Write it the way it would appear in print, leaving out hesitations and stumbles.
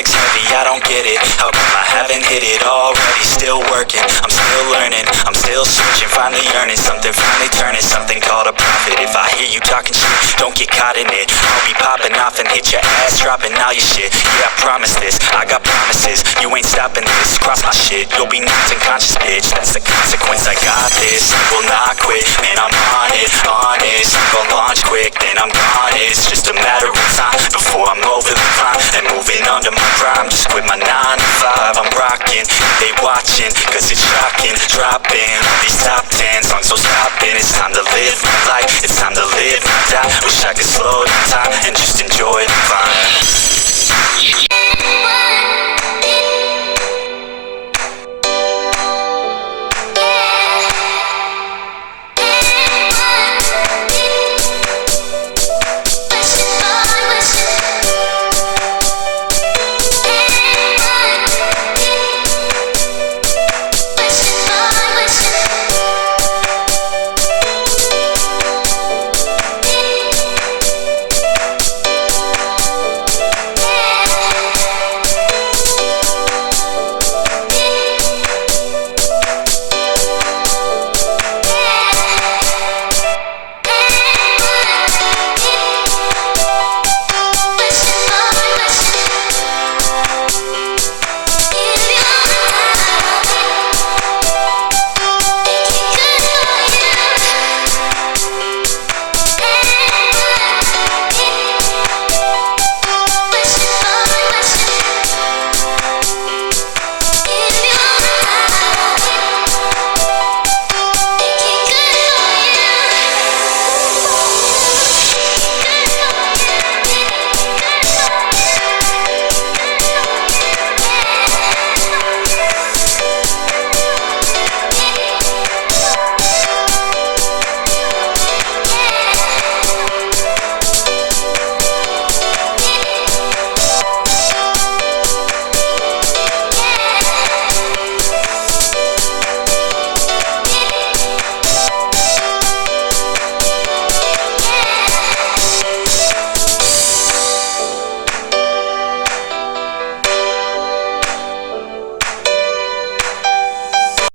legs heavy, I don't get it. How come I haven't hit it already? Still working, I'm still learning, I'm still searching, finally earning something, finally turning something called a profit. If I hear you talking shit, don't get caught in it. I'll be popping off and hit your ass, dropping all your shit. Yeah, I promise this, I got promises, you ain't stopping this. Cross my shit, you'll be knocked unconscious, bitch. That's the consequence, I got this, I will not quit. Man, I'm on it, honest. I'm gon' launch quick, then I'm gone. It's just a matter of time before I'm over the climb and moving under my prime. Just quit my 9 to 5, I'm rocking. They watching, cause it's shocking. Dropping all these top 10 songs, so stopping. It's time to live my life, it's time to live my die. Wish I could slow down time and just enjoy the climb.